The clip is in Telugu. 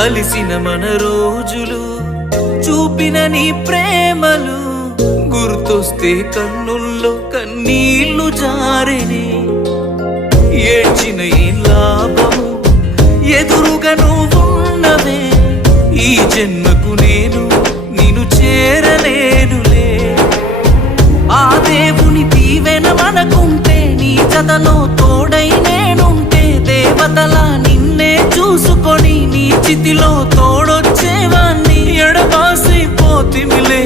కలిసిన మన రోజులు చూపిన నీ ప్రేమలు గుర్తొస్తే కన్నుల్లో కన్నీళ్లు జారెనే ఏడ్చిన ఈ లాభము ఎదురుగా నువ్వున్నవే ఈ జన్మకు నేను నిన్ను చేరలేనులే ఆ దేవుని దీవెన మనకుంటే నీ జతలో తోడై నేనుంటే దేవతలా నిన్నే చూసుకొని నీ చితిలో తోడొచ్చేవాణ్ణి ఎడబాసి పోతిమిలే